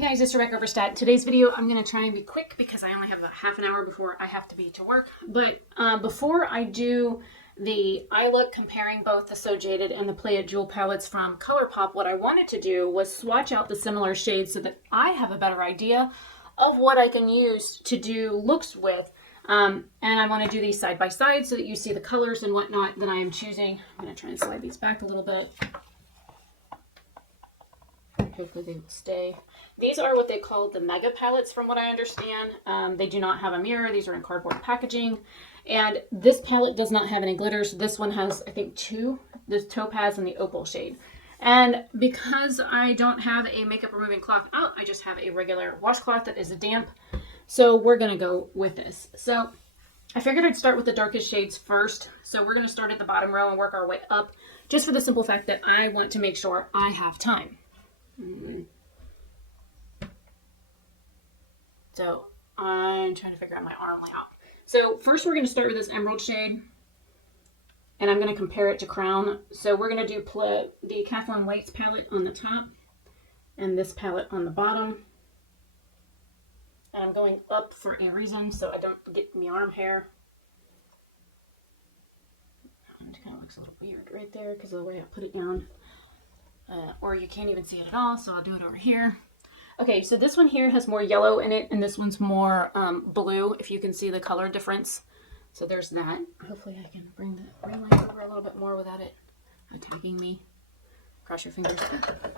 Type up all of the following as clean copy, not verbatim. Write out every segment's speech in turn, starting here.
Hey guys, it's Rebecca Oberstadt. Today's video, I'm going to try and be quick because I only have about half an hour before I have to be to work. But before I do the eye look comparing both the So Jaded and the Play It Jewel palettes from Colourpop, what I wanted to do was swatch out the similar shades so that I have a better idea of what I can use to do looks with. And I want to do these side by side so that you see the colors and whatnot that I am choosing. I'm going to try and slide these back a little bit. Hopefully they will stay. These are what they call the Mega Palettes from what I understand. They do not have a mirror. These are in cardboard packaging. And this palette does not have any glitters. This one has, I think, two. This Topaz and the Opal shade. And because I don't have a makeup removing cloth out, I just have a regular washcloth that is damp. So we're going to go with this. So I figured I'd start with the darkest shades first. So we're going to start at the bottom row and work our way up, just for the simple fact that I want to make sure I have time. So I'm trying to figure out my arm layout. So first we're going to start with this emerald shade, and I'm going to compare it to Crown. So we're going to do the Katheleen Lights palette on the top and this palette on the bottom. And I'm going up for a reason so I don't get my arm hair. It kind of looks a little weird right there because of the way I put it down. Or you can't even see it at all, so I'll do it over here. Okay, so this one here has more yellow in it, and this one's more blue, if you can see the color difference. So there's that. Hopefully I can bring the ring light over a little bit more without it attacking me. Cross your fingers. That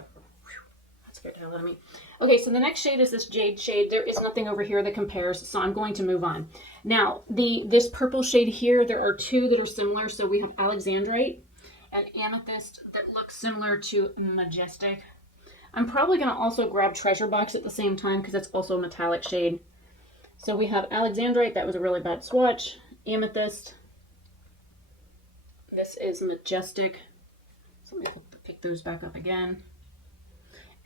scared the hell out of me. Okay, so the next shade is this Jade shade. There is nothing over here that compares, so I'm going to move on. Now, this purple shade here, there are two that are similar. So we have Alexandrite and Amethyst that looks similar to Majestic. I'm probably going to also grab Treasure Box at the same time because it's also a metallic shade. So we have Alexandrite, that was a really bad swatch. Amethyst. This is Majestic. So let me pick those back up again.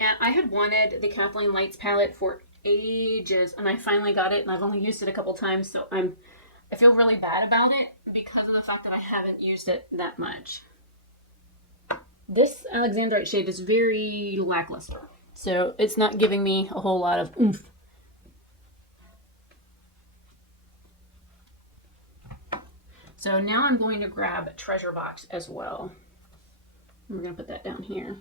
And I had wanted the Kathleen Lights palette for ages, and I finally got it, and I've only used it a couple times, so I feel really bad about it because of the fact that I haven't used it that much. This Alexandrite shade is very lackluster, so it's not giving me a whole lot of oomph. So now I'm going to grab Treasure Box as well. We're going to put that down here.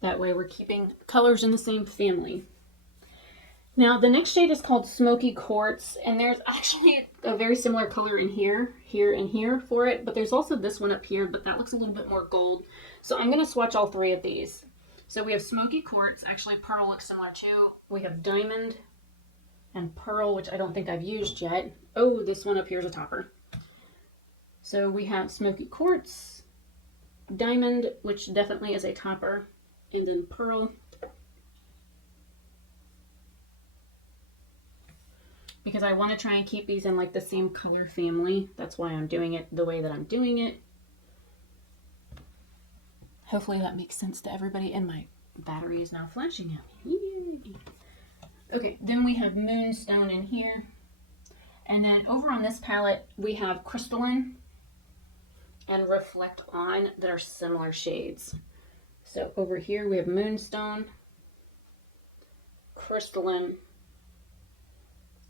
That way we're keeping colors in the same family. Now, the next shade is called Smoky Quartz, and there's actually a very similar color in here, and here for it, but there's also this one up here, but that looks a little bit more gold. So I'm going to swatch all three of these. So we have Smoky Quartz, actually Pearl looks similar too. We have Diamond and Pearl, which I don't think I've used yet. Oh, this one up here is a topper. So we have Smoky Quartz, Diamond, which definitely is a topper, and then Pearl. Because I want to try and keep these in like the same color family. That's why I'm doing it the way that I'm doing it. Hopefully that makes sense to everybody. And my battery is now flashing at me. Yay. Okay, then we have Moonstone in here. And then over on this palette, we have Crystalline and Reflect On that are similar shades. So over here we have Moonstone, Crystalline,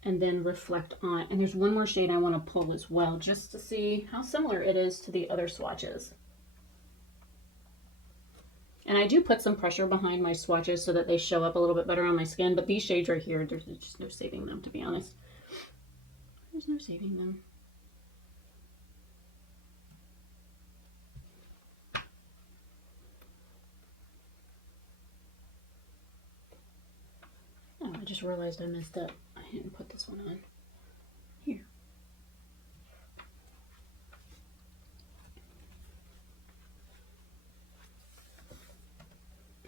and then Reflect On. And there's one more shade I want to pull as well, just to see how similar it is to the other swatches. And I do put some pressure behind my swatches so that they show up a little bit better on my skin, but these shades right here, there's just no saving them, to be honest. There's no saving them. Oh, I just realized I messed up. I didn't put this one on here.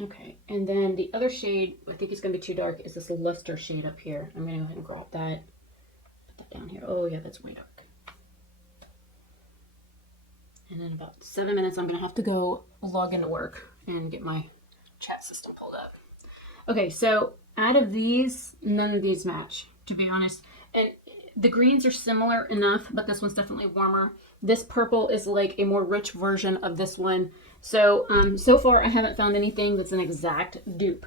Okay, and then the other shade, I think it's going to be too dark, is this Luster shade up here. I'm going to go ahead and grab that. Put that down here. Oh yeah, that's way dark. And in about 7 minutes, I'm going to have to go log into work and get my chat system pulled up. Okay, so out of these, none of these match, to be honest. And the greens are similar enough, but this one's definitely warmer. This purple is like a more rich version of this one. So, so far I haven't found anything that's an exact dupe.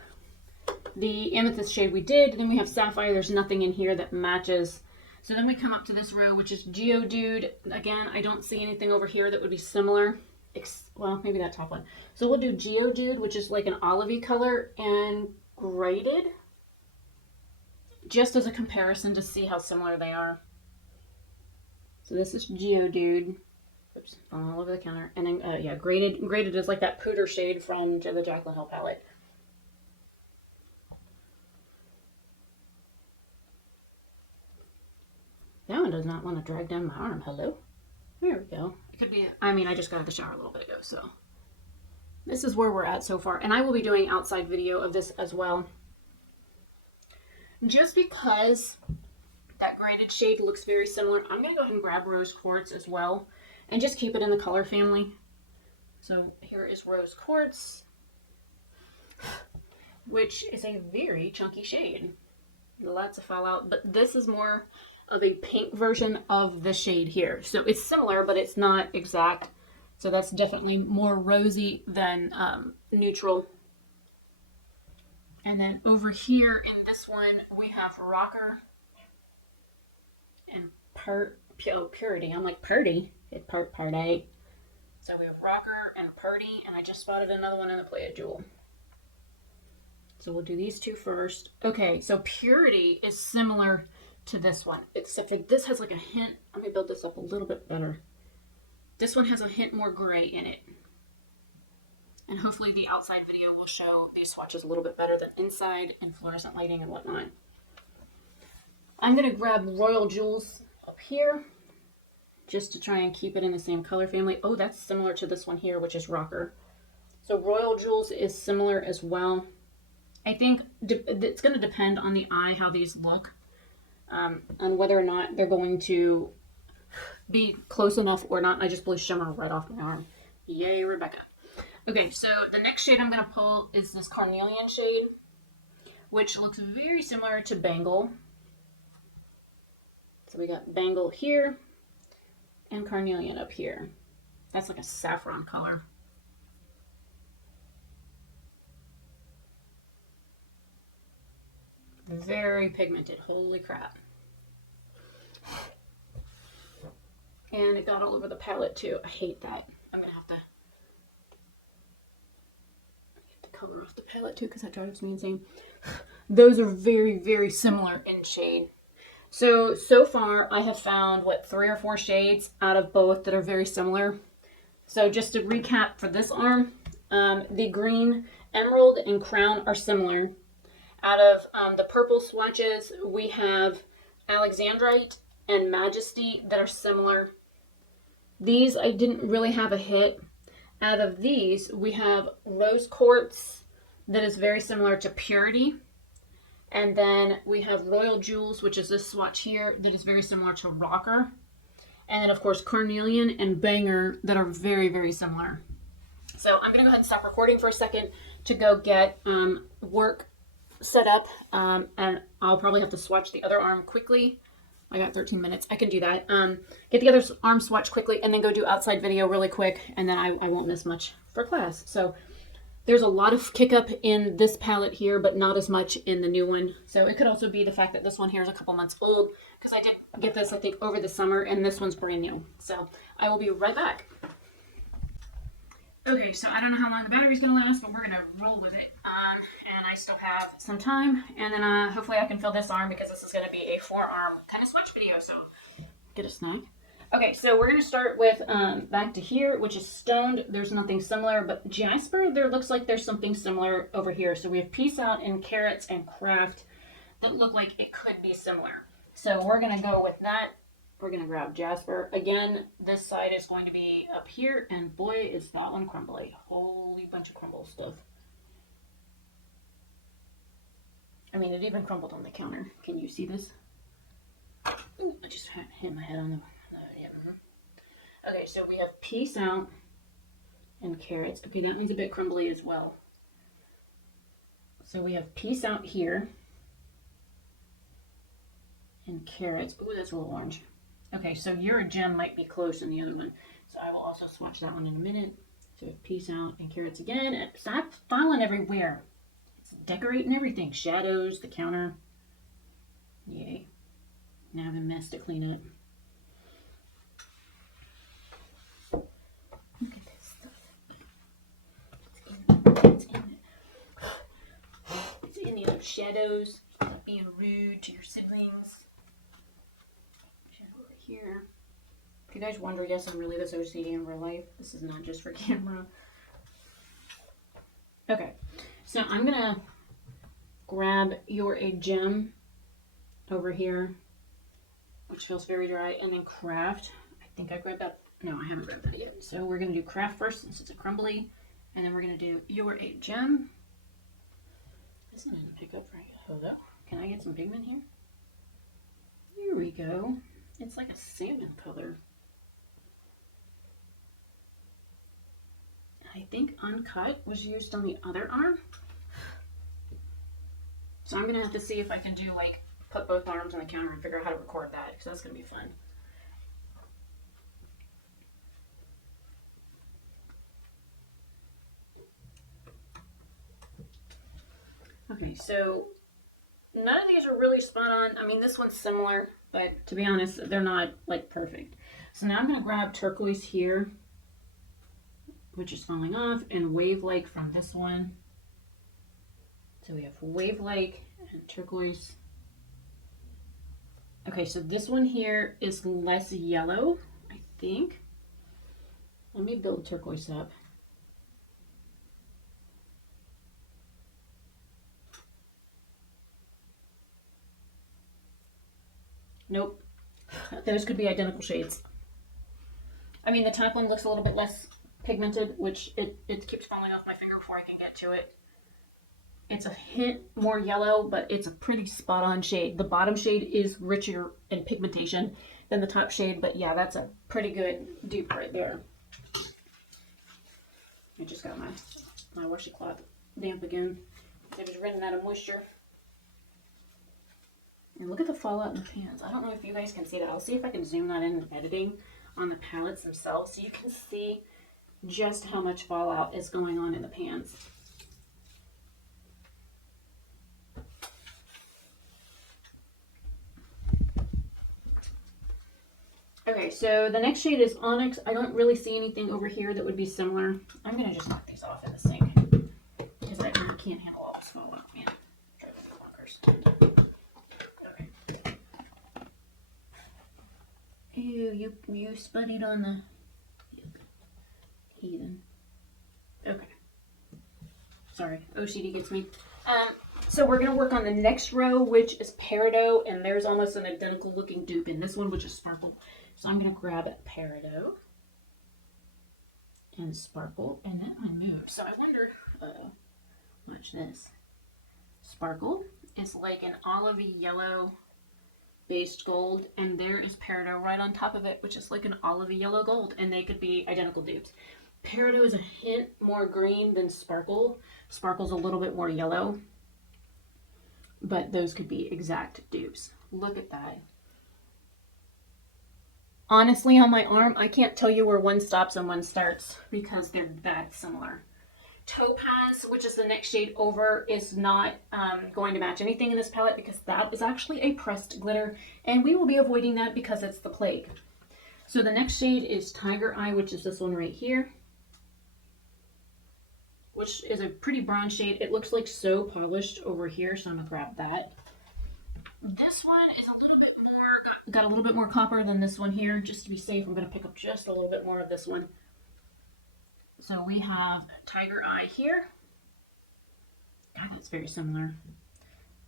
The amethyst shade we did, then we have sapphire. There's nothing in here that matches. So then we come up to this row, which is Geodude. Again, I don't see anything over here that would be similar. Well, maybe that top one. So we'll do Geodude, which is like an olivey color, and Graded, just as a comparison to see how similar they are. So this is Geodude. Oops, all over the counter. And then, yeah, Graded. Graded is like that Pooter shade from the Jaclyn Hill palette. That one does not want to drag down my arm. Hello? There we go. It could be, I mean, I just got out of the shower a little bit ago, so. This is where we're at so far. And I will be doing outside video of this as well. Just because that Graded shade looks very similar, I'm going to go ahead and grab Rose Quartz as well. And just keep it in the color family. So here is Rose Quartz, which is a very chunky shade. Lots of fallout, but this is more of a pink version of the shade here. So it's similar, but it's not exact. So that's definitely more rosy than neutral. And then over here in this one, we have Rocker and Purity. I'm like, Purdy? It's Party. So we have Rocker and Purdy, and I just spotted another one in the Playa Jewel. So we'll do these two first. Okay, so Purity is similar to this one, except for this has like a hint. Let me build this up a little bit better. This one has a hint more gray in it. And hopefully the outside video will show these swatches a little bit better than inside and fluorescent lighting and whatnot. I'm going to grab Royal Jewels up here just to try and keep it in the same color family. Oh, that's similar to this one here, which is Rocker. So Royal Jewels is similar as well. I think it's going to depend on the eye how these look. On whether or not they're going to be close enough or not. I just blew shimmer right off my arm. Yay, Rebecca. Okay, so the next shade I'm going to pull is this Carnelian shade, which looks very similar to Bangle. So we got Bangle here and Carnelian up here. That's like a saffron color. Very pigmented. Holy crap. And it got all over the palette too. I hate that. I'm going to have to cover off the palette too because that drives me insane. Those are very, very similar in shade. So far I have found, what, 3 or 4 shades out of both that are very similar. So just to recap for this arm, the green, emerald, and crown are similar. Out of the purple swatches, we have Alexandrite and Majesty that are similar. These I didn't really have a hit. Out of these, we have Rose Quartz that is very similar to Purity. And then we have Royal Jewels, which is this swatch here, that is very similar to Rocker. And then, of course, Carnelian and Banger that are very, very similar. So I'm going to go ahead and stop recording for a second to go get work set up. And I'll probably have to swatch the other arm quickly. I got 13 minutes. I can do that. Get the other arm swatch quickly and then go do outside video really quick. And then I won't miss much for class. So there's a lot of kick up in this palette here, but not as much in the new one. So it could also be the fact that this one here is a couple months old because I did get this, I think, over the summer, and this one's brand new. So I will be right back. Okay, so I don't know how long the battery's going to last, but we're going to roll with it. And I still have some time. And then hopefully I can fill this arm because this is going to be a 4-arm kind of swatch video. So get a snack. Okay, so we're going to start with back to here, which is Stoned. There's nothing similar, but Jasper, there looks like there's something similar over here. So we have Peace Out and Carrots and Craft that look like it could be similar. So we're going to go with that. We're going to grab Jasper. Again, this side is going to be up here, and boy, is that one crumbly. Holy bunch of crumble stuff. I mean, it even crumbled on the counter. Can you see this? Ooh, I just hit my head on the... yeah. Okay, so we have Peace Out and Carrots. Okay, that one's a bit crumbly as well. So we have Peace Out here and Carrots. Ooh, that's a little orange. Okay, so your gem might be close in the other one. So I will also swatch that one in a minute. So peace out and carrots again. Stop falling everywhere. It's decorating everything. Shadows, the counter. Yay. Now I have a mess to clean up. Look at this stuff. It's in the other shadows. Not being rude to your siblings. Shadow over here. If you guys wonder, yes, I'm really this OCD in real life. This is not just for camera. Okay, so I'm gonna grab your a gem over here, which feels very dry, and then craft. I think I grabbed that. No, I haven't grabbed that yet. So we're gonna do craft first since it's a crumbly, and then we're gonna do your a gem. This one didn't pick up right. Hello? Can I get some pigment here? Here we go. It's like a salmon color. I think Uncut was used on the other arm. So I'm gonna have to see if I can do like put both arms on the counter and figure out how to record that, because that's gonna be fun. Okay, so none of these are really spot on. I mean, this one's similar, but to be honest, they're not like perfect. So now I'm gonna grab turquoise here, which is falling off, and wave-like from this one. So we have wave-like and turquoise. Okay, so this one here is less yellow, I think. Let me build turquoise up. Nope, those could be identical shades. I mean, the top one looks a little bit less pigmented, which it keeps falling off my finger before I can get to it. It's a hint more yellow, but it's a pretty spot on shade. The bottom shade is richer in pigmentation than the top shade, but yeah, that's a pretty good dupe right there. I just got my washcloth damp again. It was running out of moisture. And look at the fallout in the pans. I don't know if you guys can see that. I'll see if I can zoom that in editing on the palettes themselves so you can see just how much fallout is going on in the pans. Okay, so the next shade is Onyx. I don't really see anything over here that would be similar. I'm gonna just knock these off in the sink because I really can't handle all this fallout, man. Driving me bonkers. Okay. Ew, you spuddied on the heathen. Okay. Sorry, OCD gets me. So we're gonna work on the next row, which is Peridot, and there's almost an identical looking dupe in this one, which is Sparkle. So I'm gonna grab Peridot and Sparkle, and then I move. So I wonder, watch this. Sparkle is like an olivey yellow based gold, and there is Peridot right on top of it, which is like an olivey yellow gold, and they could be identical dupes. Peridot is a hint more green than Sparkle. Sparkle's a little bit more yellow, but those could be exact dupes. Look at that. Honestly, on my arm, I can't tell you where one stops and one starts because they're that similar. Topaz, which is the next shade over, is not going to match anything in this palette because that is actually a pressed glitter, and we will be avoiding that because it's the plague. So the next shade is Tiger Eye, which is this one right here, which is a pretty bronze shade. It looks like so polished over here, so I'm gonna grab that. This one is a little bit more, got a little bit more copper than this one here. Just to be safe, I'm gonna pick up just a little bit more of this one. So we have Tiger Eye here. God, that's very similar.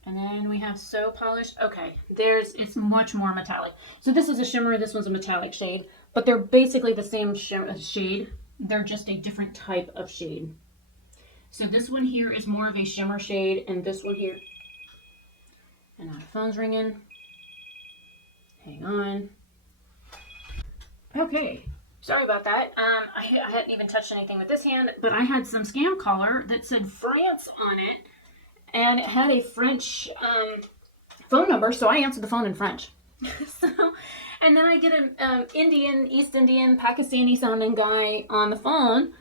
And then we have So Polished. Okay, it's much more metallic. So this is a shimmer, this one's a metallic shade, but they're basically the same shade. They're just a different type of shade. So this one here is more of a shimmer shade, and this one here, and our phone's ringing. Hang on. Okay, sorry about that. I hadn't even touched anything with this hand, but I had some scam collar that said France on it, and it had a French phone number, so I answered the phone in French. So, and then I get an East Indian, Pakistani sounding guy on the phone.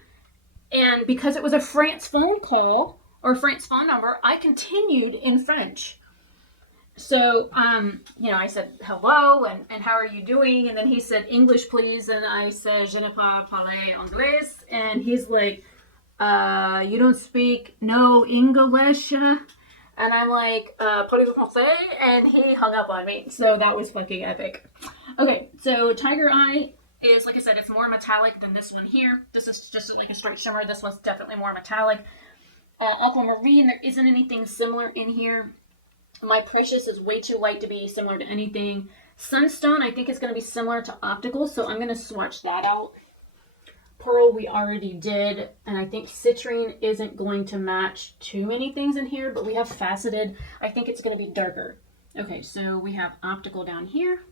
And because it was a France phone call or France phone number, I continued in French. So, you know, I said, hello, and how are you doing? And then he said, English, please. And I said, je ne parle pas anglais. And he's like, you don't speak no English? And I'm like, parlez-vous français? And he hung up on me. So that was fucking epic. Okay, so Tiger Eye is, like I said, it's more metallic than this one here. This is just like a straight shimmer. This one's definitely more metallic. Aquamarine, there isn't anything similar in here. My Precious is way too light to be similar to anything. Sunstone, I think it's going to be similar to Optical, so I'm going to swatch that out. Pearl we already did, and I think Citrine isn't going to match too many things in here, but we have Faceted. I think it's going to be darker. Okay, so we have Optical down here.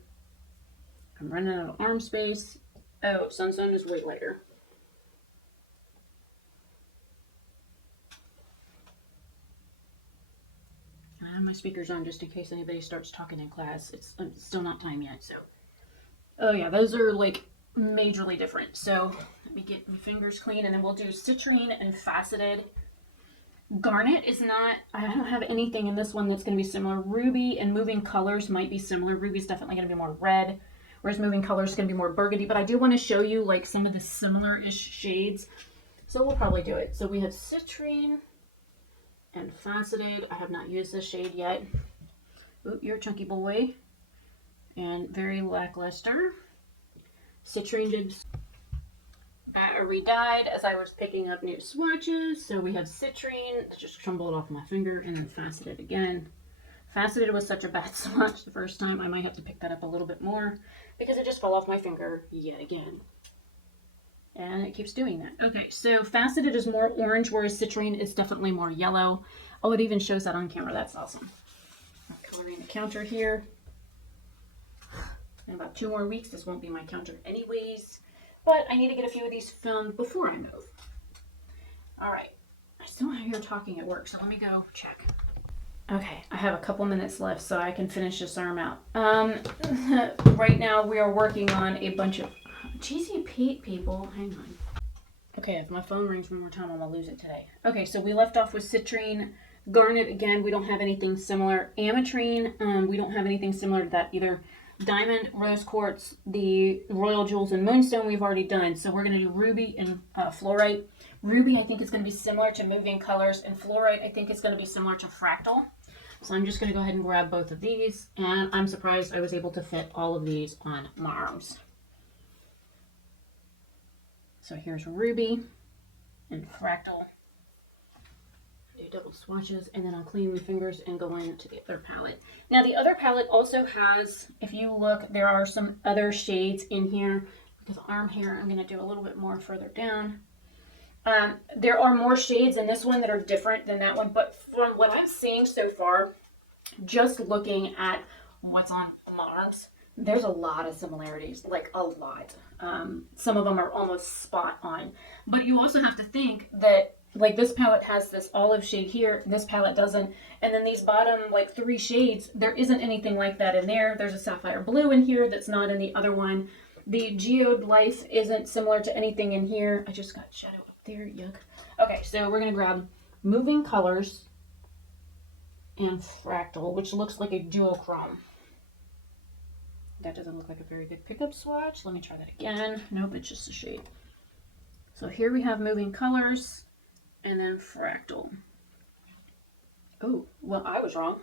I'm running out of arm space. Oh, Sunstone is way lighter. I have my speakers on just in case anybody starts talking in class. It's still not time yet, so. Oh yeah, those are like majorly different. So let me get my fingers clean, and then we'll do Citrine and Faceted. Garnet is not, I don't have anything in this one that's going to be similar. Ruby and Moving Colors might be similar. Ruby's definitely going to be more red, whereas Moving Colors is going to be more burgundy. But I do want to show you like some of the similar-ish shades. So we'll probably do it. So we have Citrine and Faceted. I have not used this shade yet. Ooh, you're a chunky boy. And very lackluster. Citrine did battery died as I was picking up new swatches. So we have Citrine, just crumbled off my finger, and then Faceted again. Faceted was such a bad swatch the first time. I might have to pick that up a little bit more because it just fell off my finger yet again. And it keeps doing that. Okay, so Faceted is more orange, whereas Citrine is definitely more yellow. Oh, it even shows that on camera. That's awesome. I'm coloring the counter here. In about 2 more weeks, this won't be my counter anyways. But I need to get a few of these filmed before I move. All right. I still hear talking at work, so let me go check. Okay, I have a couple minutes left so I can finish this arm out. Right now we are working on a bunch of Cheesy Pete people. Hang on. Okay, if my phone rings one more time, I'm gonna lose it today. Okay, so we left off with Citrine. Garnet, again, we don't have anything similar. Ametrine, we don't have anything similar to that either. Diamond, Rose Quartz, the Royal Jewels, and Moonstone we've already done. So we're gonna do Ruby and Fluorite. Ruby, I think, is gonna be similar to Moving Colors, and Fluorite, I think, is gonna be similar to Fractal. So I'm just gonna go ahead and grab both of these, and I'm surprised I was able to fit all of these on my arms. So here's Ruby and Fractal. Do double swatches, and then I'll clean my fingers and go into the other palette. Now the other palette also has, if you look, there are some other shades in here. Because arm hair, I'm going to do a little bit more further down. There are more shades in this one that are different than that one, but from what I'm seeing so far, just looking at what's on my arms, there's a lot of similarities, like a lot. Some of them are almost spot on. But you also have to think that, like, this palette has this olive shade here, this palette doesn't. And then these bottom, like, 3 shades, there isn't anything like that in there. There's a sapphire blue in here that's not in the other one. The Geodude Life isn't similar to anything in here. I just got shadow up there, yuck. Okay, so we're going to grab Moving Colors and Fractal, which looks like a duochrome. That doesn't look like a very good pickup swatch. Let me try that again. Nope, it's just a shade. So here we have Moving Colors and then Fractal. Oh, well, I was wrong.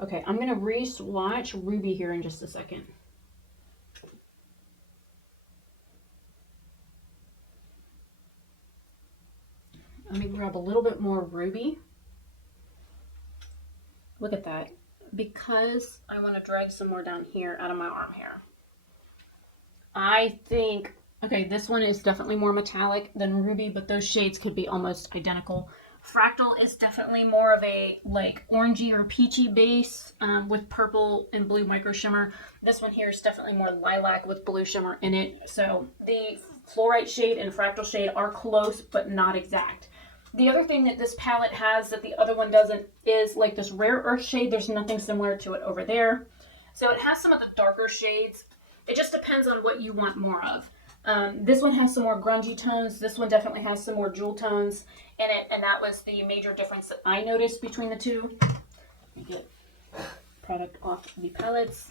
Okay, I'm going to re-swatch Ruby here in just a second. Let me grab a little bit more Ruby. Look at that. Because I want to drag some more down here out of my arm hair. I think, okay, this one is definitely more metallic than Ruby, but those shades could be almost identical. Fractal is definitely more of a like orangey or peachy base with purple and blue micro shimmer. This one here is definitely more lilac with blue shimmer in it. So the Fluorite shade and Fractal shade are close, but not exact. The other thing that this palette has that the other one doesn't is like this Rare Earth shade. There's nothing similar to it over there. So it has some of the darker shades. It just depends on what you want more of. This one has some more grungy tones. This one definitely has some more jewel tones in it, and that was the major difference that I noticed between the two. Let me get product off the palettes.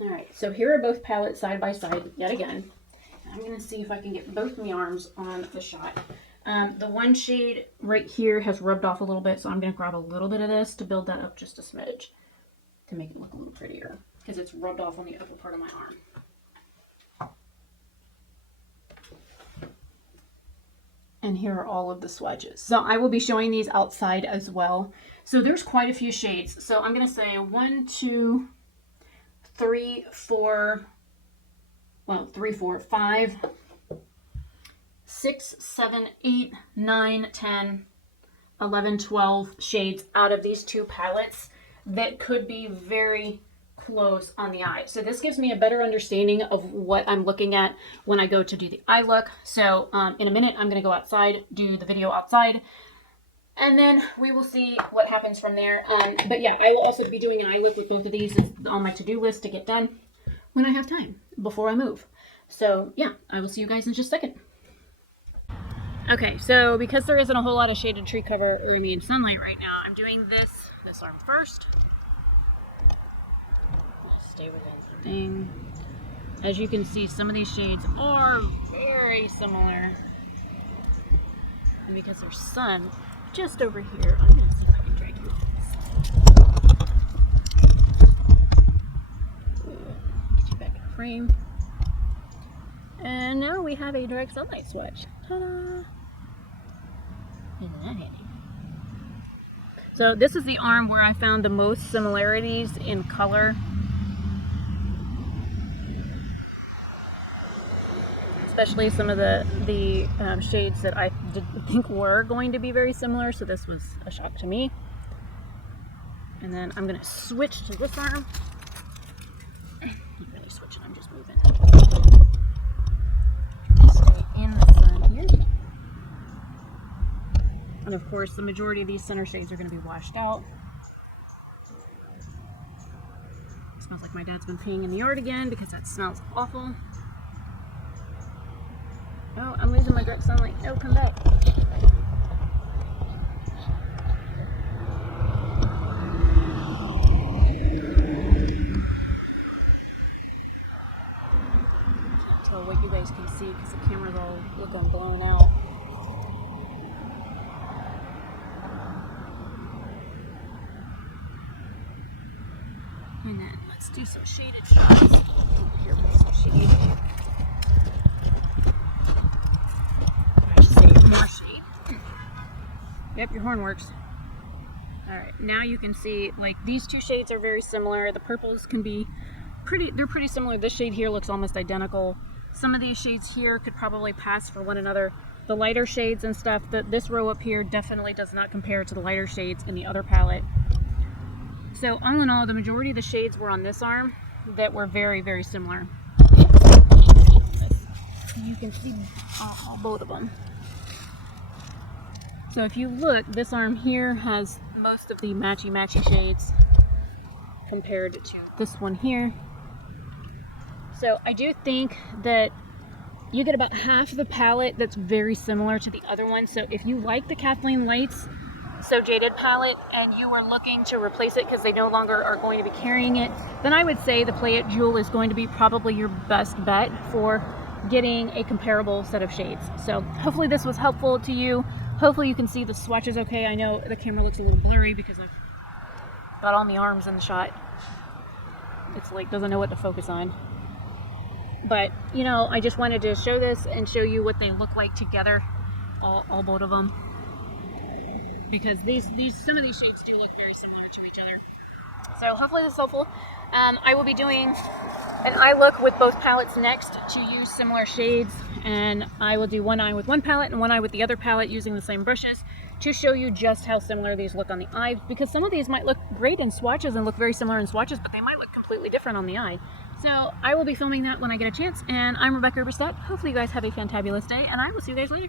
Alright, so here are both palettes side by side yet again. I'm going to see if I can get both of my arms on the shot. The one shade right here has rubbed off a little bit, so I'm going to grab a little bit of this to build that up just a smidge to make it look a little prettier, because it's rubbed off on the upper part of my arm. And here are all of the swatches. So I will be showing these outside as well. So there's quite a few shades. So I'm going to say 1, 2, 3, 4, 5, 6, 7, 8, 9, 10, 11, 12 shades out of these two palettes that could be very close on the eye. So this gives me a better understanding of what I'm looking at when I go to do the eye look. So in a minute, I'm going to go outside, do the video outside, and then we will see what happens from there. But yeah, I will also be doing an eye look with both of these. It's on my to-do list to get done when I have time before I move. So yeah, I will see you guys in just a second. Okay, so because there isn't a whole lot of shaded tree cover, or I mean sunlight right now, I'm doing this arm first. Stay within the thing. As you can see, some of these shades are very similar. And because there's sun just over here, I'm going to see if I can drag you get you back in frame. And now we have a direct sunlight swatch. Ta-da! Isn't that handy? So this is the arm where I found the most similarities in color. Especially some of the shades that I didn't think were going to be very similar. So this was a shock to me. And then I'm going to switch to this arm. I'm not really switching, I'm just moving. Stay in the sun here. And of course, the majority of these center shades are going to be washed out. It smells like my dad's been peeing in the yard again because that smells awful. Oh, I'm losing my direct sunlight. Oh, come back. Can't tell what you guys can see because the camera's all looking blown out. And then let's do some shaded shots. Here, put some shade. More shade. Yep, your horn works. Alright, now you can see, like, these two shades are very similar. The purples can be they're pretty similar. This shade here looks almost identical. Some of these shades here could probably pass for one another. The lighter shades and stuff, this row up here definitely does not compare to the lighter shades in the other palette. So all in all, the majority of the shades were on this arm that were very, very similar. You can see both of them. So if you look, this arm here has most of the matchy shades compared to this one here. So I do think that you get about half of the palette that's very similar to the other one. So if you like the Kathleen Lights So Jaded palette and you are looking to replace it because they no longer are going to be carrying it, then I would say the Play It Jewel is going to be probably your best bet for getting a comparable set of shades. So hopefully this was helpful to you. Hopefully you can see the swatches okay. I know the camera looks a little blurry because I've got all my arms in the shot. It's like doesn't know what to focus on. But, you know, I just wanted to show this and show you what they look like together, all both of them. Because some of these shades do look very similar to each other. So hopefully this is helpful. I will be doing an eye look with both palettes next to use similar shades. And I will do one eye with one palette and one eye with the other palette using the same brushes to show you just how similar these look on the eye. Because some of these might look great in swatches and look very similar in swatches, but they might look completely different on the eye. So I will be filming that when I get a chance. And I'm Rebecca Oberstadt. Hopefully you guys have a fantabulous day, and I will see you guys later.